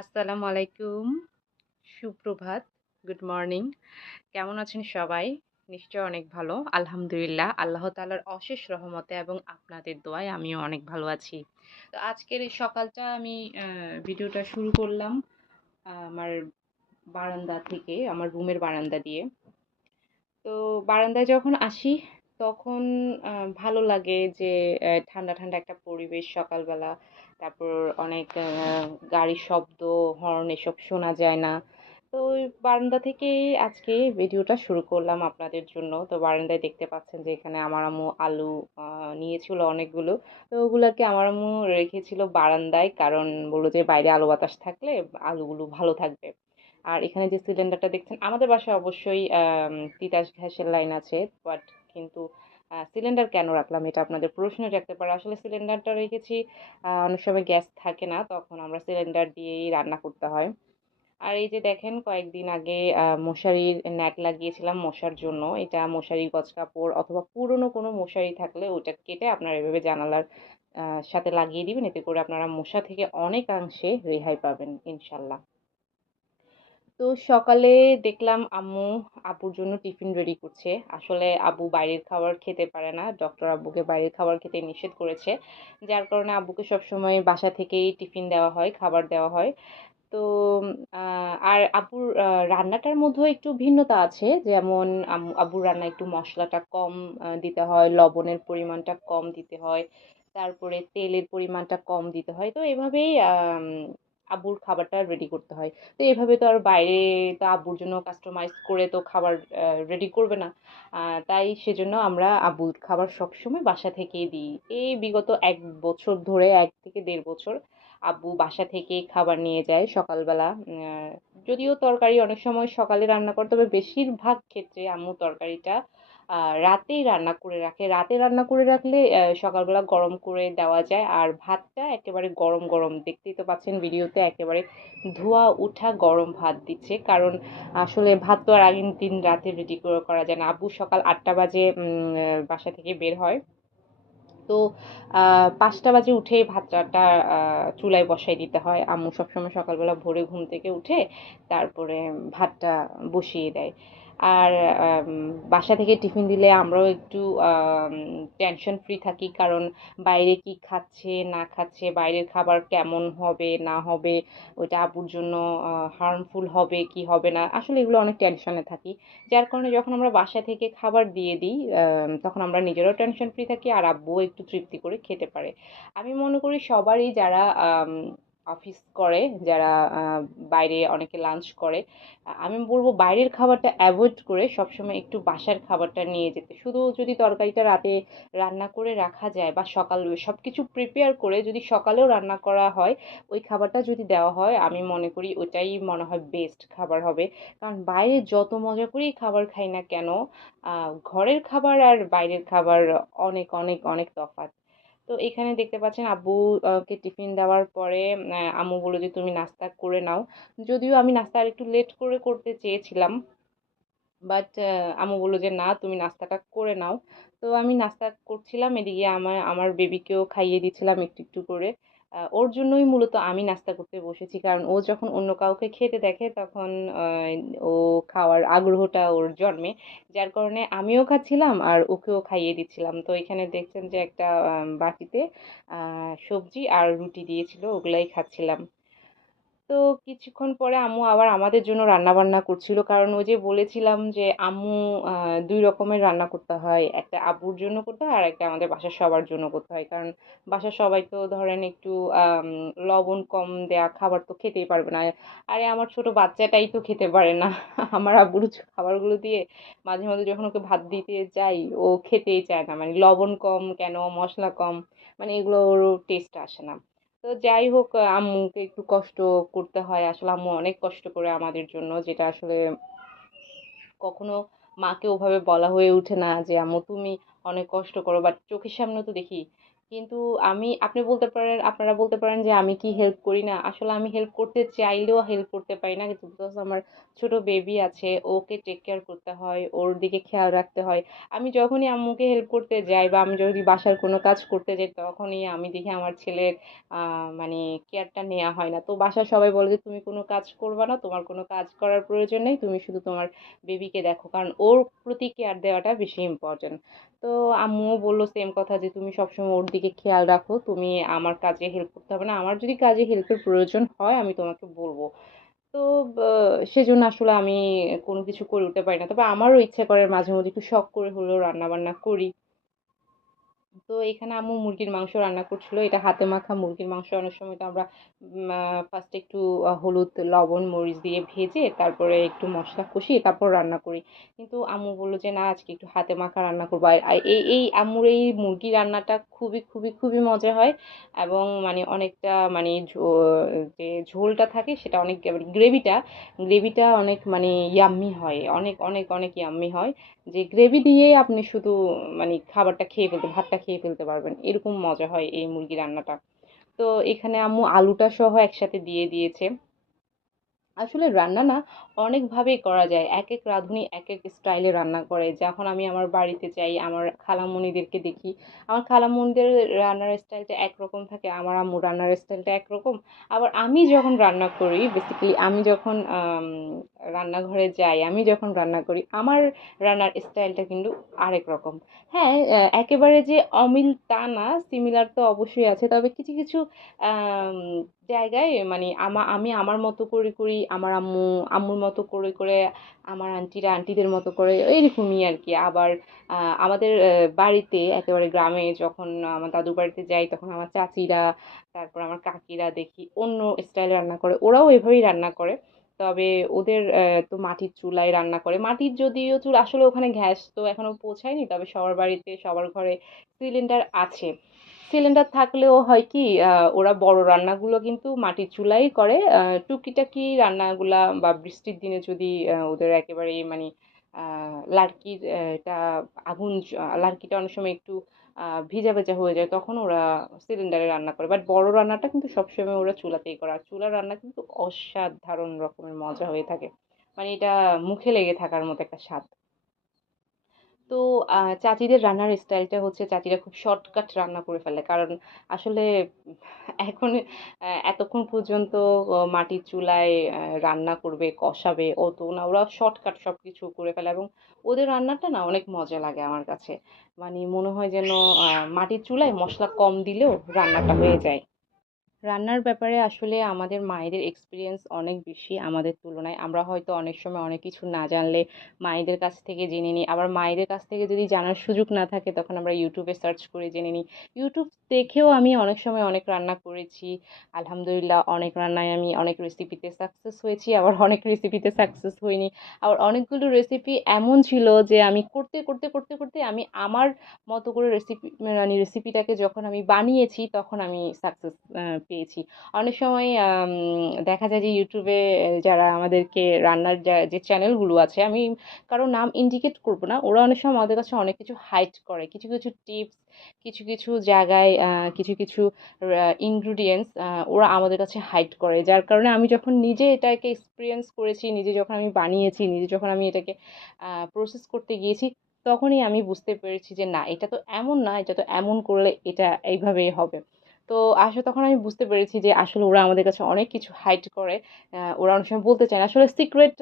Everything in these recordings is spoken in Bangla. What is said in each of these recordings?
আসসালামু আলাইকুম। সুপ্রভাত। Good morning. কেমন আছেন সবাই? নিশ্চয়ই অনেক ভালো। আলহামদুলিল্লাহ। আল্লাহ তাআলার অশেষ রহমতে এবং আপনাদের দোয়ায় আমিও অনেক ভালো আছি। তো আজকের এই সকালটা আমি ভিডিওটা শুরু করলাম আমার বারান্দা থেকে, আমার রুমের বারান্দা দিয়ে। তো বারান্দায় যখন আসি তখন ভালো লাগে যে ঠান্ডা, ঠান্ডা একটা পরিবেশ সকালবেলা। তারপর অনেক গাড়ির শব্দ, হর্ন এসব শোনা যায় না। তো ওই বারান্দা থেকেই আজকে ভিডিওটা শুরু করলাম আপনাদের জন্য। তো বারান্দায় দেখতে পাচ্ছেন যে এখানে আমার আম্মু আলু নিয়েছিল অনেকগুলো। তো ওগুলাকে আমার আম্মু রেখেছিল বারান্দায়, কারণ বলল যে বাইরে আলো বাতাস থাকলে আলুগুলো ভালো থাকবে। আর এখানে যে সিলিন্ডারটা দেখছেন, আমাদের বাসায় অবশ্যই তিতাস গ্যাসের লাইন আছে, বাট কিন্তু সিলিন্ডার কেন রাখলাম এটা আপনাদের প্রশ্ন জাগতে পারে। আসলে সিলিন্ডারটা রেখেছি, অনেক সময় গ্যাস থাকে না, তখন আমরা সিলিন্ডার দিয়েই রান্না করতে হয়। আর এই যে দেখেন, কয়েকদিন আগে মশারির নেট লাগিয়েছিলাম মশার জন্য। এটা মশারি গজ কাপড় অথবা পুরনো কোনো মশারি থাকলে ওটা কেটে আপনারা এভাবে জানালার সাথে লাগিয়ে দিবেন, এতে করে আপনারা মশা থেকে অনেকাংশে রেহাই পাবেন ইনশাল্লাহ। তো সকালে দেখলাম আম্মু আব্বুর জন্য টিফিন রেডি করছে। আসলে আব্বু বাইরের খাবার খেতে পারে না। ডক্টর আব্বুকে বাইরের খাবার খেতে নিষেধ করেছে। যার কারণে আব্বুকে সবসময় বাসা থেকেই টিফিন দেওয়া হয়, খাবার দেওয়া হয়। তো আর আব্বুর রান্নাটার মধ্যেও একটু ভিন্নতা আছে। যেমন আব্বুর রান্নায় একটু মসলাটা কম দিতে হয়, লবণের পরিমাণটা কম দিতে হয়। তারপরে তেলের পরিমাণটা কম দিতে হয়। তো এভাবেই আব্বুর খাবারটা রেডি করতে হয়। তো এভাবে তো আর বাইরে তো আব্বুর জন্য কাস্টমাইজ করে তো খাবার রেডি করবে না। তাই সেজন্য আমরা আব্বুর খাবার সবসময় বাসা থেকেই দিই। এই বিগত ১ বছর ধরে ১ থেকে ১.৫ বছর আব্বু বাসা থেকেই খাবার নিয়ে যায় সকালবেলা। যদিও তরকারি অনেক সময় সকালে রান্না করে, তবে বেশিরভাগ ক্ষেত্রে আম্মু তরকারিটা রাতেই রান্না করে রাখে। রাতে রান্না করে রাখলে সকালবেলা গরম করে দেওয়া যায়। আর ভাতটা একেবারে গরম, গরম। দেখতেই তো পাচ্ছেন ভিডিওতে, একেবারে ধোঁয়া ওঠা গরম ভাত দিচ্ছে। কারণ আসলে ভাত তো আর আগের দিন রাতে রেডি করে করা যায় না। আব্বু সকাল ৮টা বাজে বাসা থেকে বের হয়। তো ৫টা বাজে উঠেই ভাতটা চুলায় বসাই দিতে হয়। আম্মু সবসময় সকালবেলা ভোরে ঘুম থেকে উঠে তারপরে ভাতটা বসিয়ে দেয়। আর বাসা থেকে টিফিন দিলে আমরাও একটু টেনশন ফ্রি থাকি, কারণ বাইরে কি খাচ্ছে না খাচ্ছে, বাইরের খাবার কেমন হবে না হবে, ওইটা আব্বুর জন্য হার্মফুল হবে কি হবে না, আসলে এগুলো অনেক টেনশনে থাকি। যার কারণে যখন আমরা বাসা থেকে খাবার দিয়ে দিই, তখন আমরা নিজেরাও টেনশন ফ্রি থাকি আর আব্বুও একটু তৃপ্তি করে খেতে পারে। আমি মনে করি সবারই যারা অফিস করে, যারা বাইরে অনেকে লাঞ্চ করে, আমি বলবো বাইরের খাবারটা অ্যাভয়েড করে সবসময় একটু বাসার খাবারটা নিয়ে যেতে। শুধু যদি তরকারিটা রাতে রান্না করে রাখা যায় বা সকাল সবকিছু প্রিপেয়ার করে যদি সকালেও রান্না করা হয়, ওই খাবারটা যদি দেওয়া হয়, আমি মনে করি ওইটাই মনে হয় বেস্ট খাবার হবে। কারণ বাইরে যত মজা করেই খাবার খাই না কেন, ঘরের খাবার আর বাইরের খাবার অনেক অনেক অনেক তফাৎ। তো এখানে দেখতে পাচ্ছেন আব্বু কে টিফিন দেওয়ার পরে আম্মু বলল যে তুমি নাস্তা করে নাও। যদিও আমি নাস্তা আর একটু লেট করে করতে চেয়েছিলাম, বাট আম্মু বলল যে না, তুমি নাস্তাটা করে নাও। তো আমি নাস্তা করছিলাম, এদিকে আমার আমার বেবিকেও খাইয়ে দিচ্ছিলাম একটু একটু করে। ওর জন্যই মূলত আমি নাস্তা করতে বসেছি, কারণ ও যখন অন্য কাউকে খেতে দেখে তখন আহ, ও খাওয়ার আগ্রহটা ওর জন্মে। যার কারণে আমিও খাচ্ছিলাম আর ওকেও খাইয়ে দিচ্ছিলাম। তো এখানে দেখছেন যে একটা বাটিতে সবজি আর রুটি দিয়েছিল, ওগুলাই খাচ্ছিলাম। তো কিছুক্ষণ পরে আম্মু আবার আমাদের জন্য রান্না বান্না করছিল, কারণ ওই যে বলেছিলাম যে আম্মু ২ রকমের রান্না করতে হয়, একটা আব্বুর জন্য করতে হয় আর একটা আমাদের বাসার সবার জন্য করতে হয়। কারণ বাসার সবাই তো ধরেন একটু লবণ কম দেয়া খাবার তো খেতেই পারবে না। আরে আমার ছোট বাচ্চাটাই তো খেতে পারে না। আমার আব্বুর খাবারগুলো দিয়ে মাঝে মাঝে যখন ওকে ভাত দিতে যাই, ও খেতেই চায় না। মানে লবণ কম কেন, মশলা কম, মানে এগুলো ওর টেস্ট আসে না। তো যাই হোক, আম্মুকে একটু কষ্ট করতে হয়। আসলে আম্মু অনেক কষ্ট করে আমাদের জন্য, যেটা আসলে কখনো মাকে ওভাবে বলা হয়ে ওঠে না যে আম্মু তুমি অনেক কষ্ট করো, বাট চোখের সামনে তো দেখি কিন্তু আপনারা বলতে পারেন যে আমি কি হেল্প করি না? আসলে আমি হেল্প করতে চাইলেও হেল্প করতে পারি না। কিন্তু বিকজ আমার ছোট বেবি আছে, ওকে টেক কেয়ার করতে হয়, ওর দিকে খেয়াল রাখতে হয়। আমি যখনই আম্মুকে হেল্প করতে যাই বা আমি যদি বাসার কোনো কাজ করতে যাই, তখনই আমি দেখি আমার ছেলের মানে কেয়ারটা নেওয়া হয় না। তো বাসার সবাই বলে যে, "তুমি কোনো কাজ করবা না, তোমার কোনো কাজ করার প্রয়োজন নেই। তুমি শুধু তোমার বেবিকে দেখো।" কারণ ওর প্রতি কেয়ার দেওয়াটা বেশি ইম্পর্টেন্ট। তো আম্মুও বলল সেম কথা যে তুমি সবসময় ওর দিকে খেয়াল রাখো, তুমি আমার কাজে হেল্প করতে হবে না, আমার যদি কাজে হেল্পের প্রয়োজন হয় আমি তোমাকে বলবো। তো সেজন্য আসলে আমি কোনো কিছু করে উঠতে পারি না, তবে আমারও ইচ্ছে করে মাঝে মধ্যে একটু শখ করে হলেও রান্না বান্না করি। তো এখানে আম্মু মুরগির মাংস রান্না করছিল, এটা হাতে মাখা মুরগির মাংস। অনেক সময় তো আমরা ফার্স্টে একটু হলুদ লবণ মরিচ দিয়ে ভেজে তারপরে একটু মশলা কষিয়ে তারপর রান্না করি। কিন্তু আম্মু বললো যে না, আজকে একটু হাতে মাখা রান্না করবো। আর আর এই আম্মুর এই মুরগি রান্নাটা খুবই খুবই খুবই মজা হয়। এবং মানে অনেকটা মানে যে ঝোলটা থাকে সেটা অনেক, গ্রেভিটা গ্রেভিটা অনেক মানে ইয়াম্মি হয়, অনেক অনেক অনেক ইয়াম্মি হয়। যে গ্রেভি দিয়েই আপনি শুধু মানে খাবারটা খেয়ে ফেলতে ভাতটা খেয়ে ফেলতে পারবেন, এরকম মজা হয় এই মুরগি রান্নাটা। তো এখানে আম্মু আলুটা সহ একসাথে দিয়ে দিয়েছে। আসলে রান্না না অনেকভাবেই করা যায়। একেক রাঁধুনি একেক স্টাইলে রান্না করে। যখন আমি আমার বাড়িতে যাই, আমার খালামণিদেরকে দেখি। আমার খালামণিদের রান্নার স্টাইলটা একরকম থাকে, আমার আম্মুর রান্নার স্টাইলটা একরকম। আবার আমি যখন রান্না করি, বেসিক্যালি আমি যখন রান্নাঘরে যাই, আমি যখন রান্না করি, আমার রান্নার স্টাইলটা কিন্তু আরেক রকম। হ্যাঁ, একেবারে যে অমিল তা না, সিমিলার তো অবশ্যই আছে। তবে কিছু কিছু আম জায়গায় মানে আমি আমার মতো করে করি, আমার আম্মুর মতো করে করে, আমার আন্টিরা আন্টিদের মতো করে, এরকমই আর কি। আবার আমাদের বাড়িতে একেবারে গ্রামে যখন আমার দাদুর বাড়িতে যাই, তখন আমার চাচিরা, তারপর আমার কাকিরা দেখি অন্য স্টাইলে রান্না করে, ওরাও এভাবেই রান্না করে। তবে ওদের তো মাটির চুলায় রান্না করে। মাটির যদিও চুলা, আসলে ওখানে গ্যাস তো এখনো পৌঁছায়নি, তবে সবার বাড়িতে সবার ঘরে সিলিন্ডার আছে। সিলিন্ডার থাকলেও হয় কি, ওরা বড় রান্নাগুলো কিন্তু মাটির চুলাই করে। টুকিটাকি রান্নাগুলা বা বৃষ্টির দিনে যদি ওদের একেবারেই মানে লার্কির এটা লার্কিটা অনেক সময় একটু ভিজা ভেজা হয়ে যায়, তখন ওরা সিলিন্ডারে রান্না করে। বাট বড় রান্নাটা কিন্তু সবসময় ওরা চুলাতেই করে। আর চুলার রান্না কিন্তু অসাধারণ রকমের মজা হয়ে থাকে। মানে এটা মুখে লেগে থাকার মতো একটা স্বাদ। তো চাচিদের রান্নার স্টাইলটা হচ্ছে, চাচিরা খুব শর্টকাট রান্না করে ফেলে। কারণ আসলে এখন এতক্ষণ পর্যন্ত মাটির চুলায় রান্না করবে, কষাবে, অত না, ওরা শর্টকাট সবকিছু করে ফেলে। এবং ওদের রান্নাটা না অনেক মজা লাগে আমার কাছে। মানে মনে হয় যেন মাটির চুলায় মশলা কম দিলেও রান্নাটা হয়ে যায়। রান্নার ব্যাপারে আসলে আমাদের মায়েদের এক্সপিরিয়েন্স অনেক বেশি আমাদের তুলনায়। আমরা হয়তো অনেক সময় অনেক কিছু না জানলে মায়েদের কাছ থেকে জেনে নিই। আবার মায়েদের কাছ থেকে যদি জানার সুযোগ না থাকে, তখন আমরা ইউটিউবে সার্চ করে জেনে নিই। ইউটিউব দেখেও আমি অনেক সময় অনেক রান্না করেছি। আলহামদুলিল্লাহ, অনেক রান্নায় আমি অনেক রেসিপিতে সাকসেস হয়েছি, আবার অনেক রেসিপিতে সাকসেস হইনি। আবার অনেকগুলো রেসিপি এমন ছিল যে আমি করতে করতে করতে করতে আমি আমার মতো করে মানে রেসিপিটাকে যখন আমি বানিয়েছি, তখন আমি সাকসেস পেয়েছি। অনেক সময় দেখা যায় যে ইউটিউবে যারা আমাদেরকে রান্নার যে চ্যানেলগুলো আছে, আমি কারো নাম ইন্ডিকেট করব না, ওরা অনেক সময় আমাদের কাছে অনেক কিছু হাইড করে, কিছু কিছু টিপস, কিছু কিছু জায়গায় কিছু কিছু ইনগ্রিডিয়েন্টস ওরা আমাদের কাছে হাইড করে। যার কারণে আমি যখন নিজে এটাকে এক্সপিরিয়েন্স করেছি, নিজে যখন আমি বানিয়েছি, নিজে যখন আমি এটাকে প্রসেস করতে গিয়েছি, তখনই আমি বুঝতে পেরেছি যে না, এটা তো এমন না, এটা তো এমন করলে এটা এইভাবেই হবে। তো আসলে তখন আমি বুঝতে পেরেছি যে আসলে ওরা আমাদের কাছে অনেক কিছু হাইড করে। ওরা অনেক সময় বলতে চায় না। আসলে সিক্রেট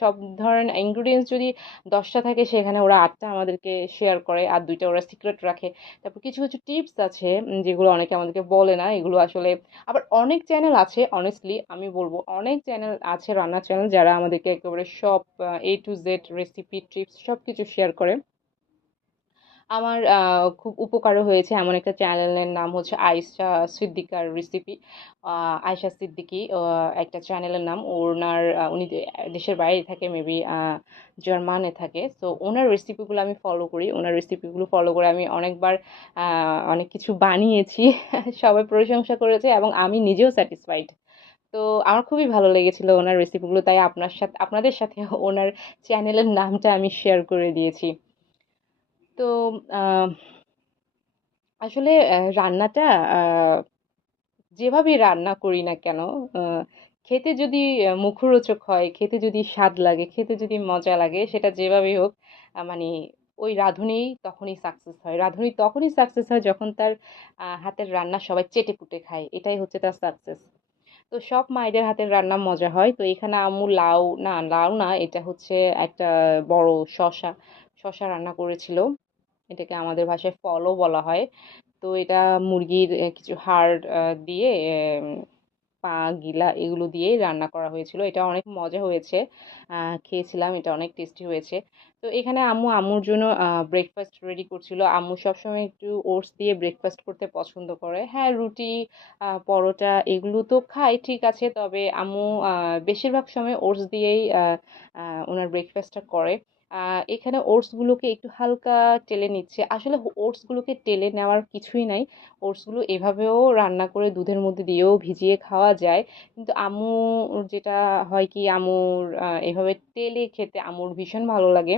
সব ধরনের ইনগ্রিডিয়েন্টস যদি 10টা থাকে, সেখানে ওরা 8টা আমাদেরকে শেয়ার করে, আর 2টা ওরা সিক্রেট রাখে। তারপর কিছু কিছু টিপস আছে যেগুলো অনেকে আমাদেরকে বলে না। এগুলো আসলে আবার অনেক চ্যানেল আছে, অনেস্টলি আমি বলবো অনেক চ্যানেল আছে, রান্নার চ্যানেল, যারা আমাদেরকে একেবারে সব A to Z recipe tips সবকিছু শেয়ার করে। আমার খুব উপকারও হয়েছে। এমন একটা চ্যানেলের নাম হচ্ছে আয়েশা সিদ্দিকার রেসিপি। আয়েশা সিদ্দিকী একটা চ্যানেলের নাম। উনি দেশের বাইরে থাকে, মেবি জার্মানে থাকে। তো ওনার রেসিপিগুলো আমি ফলো করি। ওনার রেসিপিগুলো ফলো করে আমি অনেকবার অনেক কিছু বানিয়েছি। সবাই প্রশংসা করেছে এবং আমি নিজেও স্যাটিসফাইড। তো আমার খুবই ভালো লেগেছিল ওনার রেসিপিগুলো, তাই আপনাদের সাথে ওনার চ্যানেলের নামটা আমি শেয়ার করে দিয়েছি। তো আহ আসলে রান্নাটা আ যেভাবেই রান্না করি না কেন, আ খেতে যদি মুখরোচক হয়, খেতে যদি স্বাদ লাগে, খেতে যদি মজা লাগে, সেটা যেভাবেই হোক মানে ওই রাঁধুনি তখনই সাকসেস হয়। রাঁধুনি তখনই সাকসেস হয় যখন তার হাতের রান্না সবাই চেটেপুটে খায়। এটাই হচ্ছে তার সাকসেস। তো সব মায়েদের হাতের রান্না মজা হয়। তো এখানে আম্মু লাউ না, এটা হচ্ছে একটা বড় শসা। শসা রান্না করেছিল। এটাকে আমাদের ভাষায় ফলও বলা হয়। তো এটা মুরগির কিছু হাড় দিয়ে পা, গিলা এগুলো দিয়েই রান্না করা হয়েছিল। এটা অনেক মজা হয়েছে। খেয়েছিলাম, এটা অনেক টেস্টি হয়েছে। তো এখানে আম্মুর জন্য ব্রেকফাস্ট রেডি করছিল। আম্মু সবসময় একটু ওটস দিয়ে ব্রেকফাস্ট করতে পছন্দ করে। হ্যাঁ, রুটি, পরোটা এগুলো তো খাই ঠিক আছে। তবে আম্মু বেশিরভাগ সময় ওটস দিয়েই ওনার ব্রেকফাস্টটা করে। এখানে ওটস গুলোকে একটু হালকা টেলে নিচ্ছে। আসলে ওটস গুলোকে টেলে নেওয়ার কিছুই নাই। ওটস গুলো এভাবেও রান্না করে দুধের মধ্যে দিয়েও ভিজিয়ে খাওয়া যায়। কিন্তু আম্মুর যেটা হয় কি, আম্মুর এভাবে টেলে খেতে আম্মুর ভীষণ ভালো লাগে।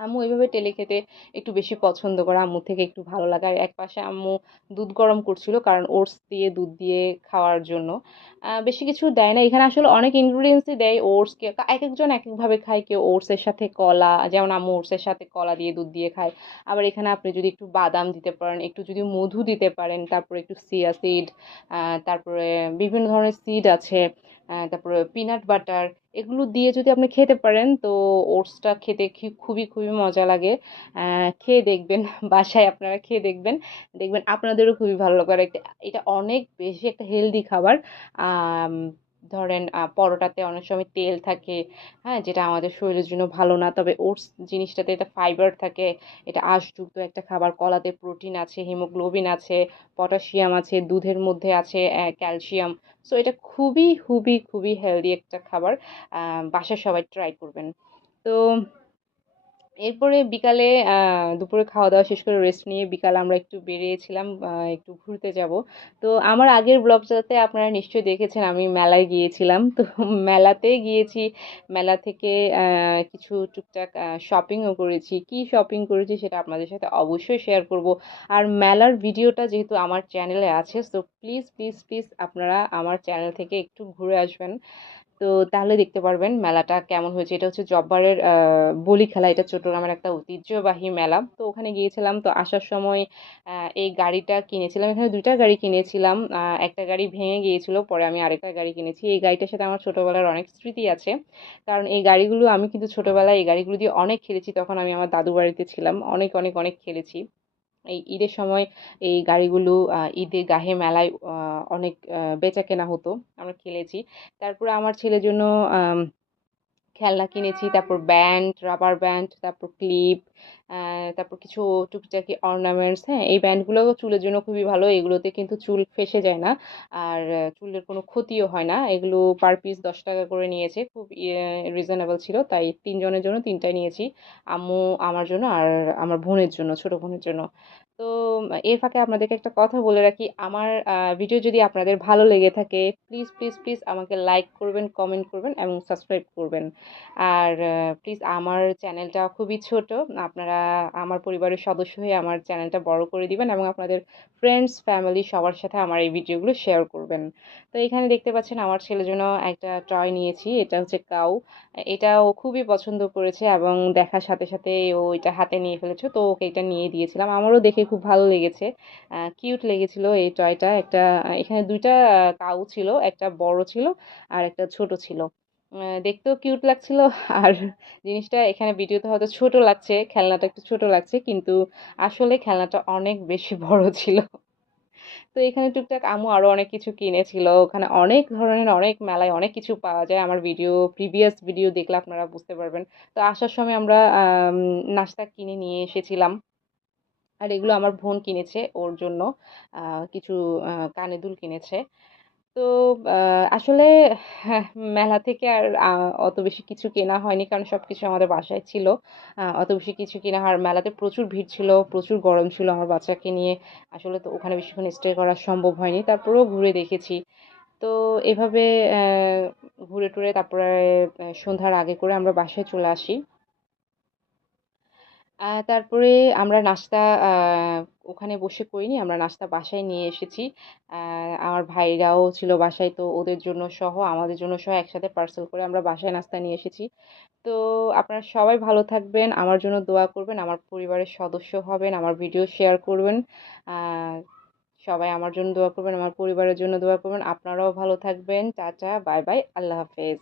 আম্মু এভাবে টেলে খেতে একটু বেশি পছন্দ করে, আম্মুর থেকে একটু ভালো লাগে। আর একপাশে আম্মু দুধ গরম করছিল, কারণ ওটস দিয়ে দুধ দিয়ে খাওয়ার জন্য। বেশি কিছু দেয় না এখানে, আসলে অনেক ইনগ্রিডিয়েন্টসই দেয় ওটসকে। এক একজন এক একভাবে খায়, কেউ ওটসের সাথে কলা, যেমন আম্মু ওটসের সাথে কলা দিয়ে দুধ দিয়ে খায়। আবার এখানে আপনি যদি একটু বাদাম দিতে পারেন, একটু যদি মধু দিতে পারেন, তারপরে একটু চিয়া সিড, তারপরে বিভিন্ন ধরনের সিড আছে, তারপরে পিনাট বাটার, এগুলো দিয়ে যদি আপনি খেতে পারেন, তো ওটসটা খেতে খুবই খুবই মজা লাগে। খেয়ে দেখবেন বাসায় আপনারা খেয়ে দেখবেন, দেখবেন আপনাদেরও খুবই ভালো লাগবে। আর এটা অনেক বেশি একটা হেলদি খাবার। আম, ধরেন পরোটাতে অনেক সময় তেল থাকে, হ্যাঁ, যেটা আমাদের শরীরের জন্য ভালো না। তবে ওটস জিনিসটাতে এটা ফাইবার থাকে, এটা আঁশযুক্ত একটা খাবার। কলাতে প্রোটিন আছে, হিমোগ্লোবিন আছে, পটাশিয়াম আছে, দুধের মধ্যে আছে ক্যালসিয়াম। সো এটা খুবই খুবই খুবই হেলদি একটা খাবার। বাসায় সবাই ট্রাই করবেন। তো এরপরে বিকালে দুপুরে খাওয়া দাওয়া শেষ করে রেস্ট নিয়ে বিকালে আমরা একটু বেরিয়েছিলাম, একটু ঘুরতে যাব। তো আমার আগের ব্লগটাতে আপনারা নিশ্চয়ই দেখেছেন আমি মেলায় গিয়েছিলাম। তো মেলাতে গিয়েছি, মেলা থেকে কিছু টুকটাক শপিংও করেছি। কি শপিং করেছি সেটা আপনাদের সাথে অবশ্যই শেয়ার করব। আর মেলার ভিডিওটা যেহেতু আমার চ্যানেলে আছে, তো প্লিজ প্লিজ প্লিজ আপনারা আমার চ্যানেল থেকে একটু ঘুরে আসবেন। তো তাহলে দেখতে পারবেন মেলাটা কেমন হয়েছে। এটা হচ্ছে জব্বারের বলি খেলা, এটা চট্টগ্রামের একটা ঐতিহ্যবাহী মেলা। তো ওখানে গিয়েছিলাম, তো আসার সময় এই গাড়িটা কিনেছিলাম। এখানে দুইটা গাড়ি কিনেছিলাম। একটা গাড়ি ভেঙে গিয়েছিল, পরে আমি আরেকটা গাড়ি কিনেছি। এই গাড়িটার সাথে আমার ছোটবেলার অনেক স্মৃতি আছে, কারণ এই গাড়িগুলো আমি কিন্তু ছোটবেলায় এই গাড়িগুলো দিয়ে অনেক খেলেছি। তখন আমি আমার দাদু বাড়িতে ছিলাম, অনেক অনেক অনেক খেলেছি। এই ঈদের সময় এই গাড়িগুলো ঈদে গাহে মেলায় অনেক বেচা কেনা হতো, আমরা খেলেছি। তারপরে আমার ছেলের জন্য আম, খেলনা কিনেছি, তারপর ব্যান্ড, রাবার ব্যান্ড, তারপর ক্লিপ, তারপর কিছু টুকিটাকি অর্নামেন্টস। হ্যাঁ, এই ব্যান্ডগুলো চুলের জন্য খুবই ভালো, এগুলোতে কিন্তু চুল ফেঁসে যায় না। আর চুলের কোনো ক্ষতিও হয় না। এগুলো পার পিস 10 টাকা করে নিয়েছে, খুব রিজনেবল ছিল, তাই তিনজনের জন্য তিনটাই নিয়েছি। আম্মু, আমার জন্য, আর আমার বোনের জন্য, ছোট বোনের জন্য। তো এর ফাঁকে আপনাদেরকে একটা কথা বলে রাখি, আমার ভিডিও যদি আপনাদের ভালো লেগে থাকে, প্লিজ প্লিজ প্লিজ আমাকে লাইক করবেন, কমেন্ট করবেন এবং সাবস্ক্রাইব করবেন। আর প্লিজ, আমার চ্যানেলটা খুবই ছোট, আপনারা আমার পরিবারের সদস্য হয়ে আমার চ্যানেলটা বড় করে দিবেন এবং আপনাদের ফ্রেন্ডস, ফ্যামিলি সবার সাথে আমার এই ভিডিওগুলো শেয়ার করবেন। তো এখানে দেখতে পাচ্ছেন আমার ছেলের জন্য একটা টয় নিয়েছি, এটা হচ্ছে কাউ। এটা ও খুবই পছন্দ করেছে এবং দেখার সাথে সাথে ও এটা হাতে নিয়ে ফেলেছে, তো ওকে এটা নিয়ে দিয়েছিলাম। আমারও দেখে খুব ভালো লেগেছে, কিউট লেগেছিল এই টয়টা। একটা এখানে দুইটা কাউ ছিল, একটা বড় ছিল আর একটা ছোট ছিল। দেখতেও কিউট লাগছিল। আর জিনিসটা এখানে ভিডিওতে হয়তো ছোট লাগছে, খেলনাটা একটু ছোট লাগছে, কিন্তু আসলে খেলনাটা অনেক বেশি বড় ছিল। তো এখানে টুকটাক আম্মু আরো অনেক কিছু কিনেছিল। ওখানে অনেক ধরনের, অনেক মেলায় অনেক কিছু পাওয়া যায়। আমার প্রিভিয়াস ভিডিও দেখলে আপনারা বুঝতে পারবেন। তো আসার সময় আমরা নাস্তা কিনে নিয়ে এসেছিলাম। আর এগুলো আমার বোন কিনেছে ওর জন্য। কিছু কানের দুল কিনেছে। তো আসলে হ্যাঁ, মেলা থেকে আর অত বেশি কিছু কেনা হয়নি, কারণ সবকিছু আমাদের বাসায় ছিল। অত বেশি কিছু কেনা হয়, আর মেলাতে প্রচুর ভিড় ছিল, প্রচুর গরম ছিল আমার বাচ্চাকে নিয়ে। আসলে তো ওখানে বেশিক্ষণ স্টে করা সম্ভব হয়নি, তারপরেও ঘুরে দেখেছি। তো এভাবে ঘুরে টুরে তারপরে সন্ধ্যার আগে করে আমরা বাসায় চলে আসি। তারপরে আমরা নাস্তা আ ওখানে বসে করিনি। আমরা নাস্তা বাসায় নিয়ে এসেছি। আ আমার ভাইরাও ছিল বাসায়। তো ওদের জন্য সহ, আমাদের জন্য সহ একসাথে পার্সেল করে আমরা বাসায় নাস্তা নিয়ে এসেছি। তো আপনারা সবাই ভালো থাকবেন। আমার জন্য দোয়া করবেন। আমার পরিবারের সদস্য হবেন। আমার ভিডিও শেয়ার করবেন। আ সবাই আমার জন্য দোয়া করবেন। আমার পরিবারের জন্য দোয়া করবেন। আপনারাও ভালো থাকবেন। Tata, bye bye. আল্লাহ হাফেজ।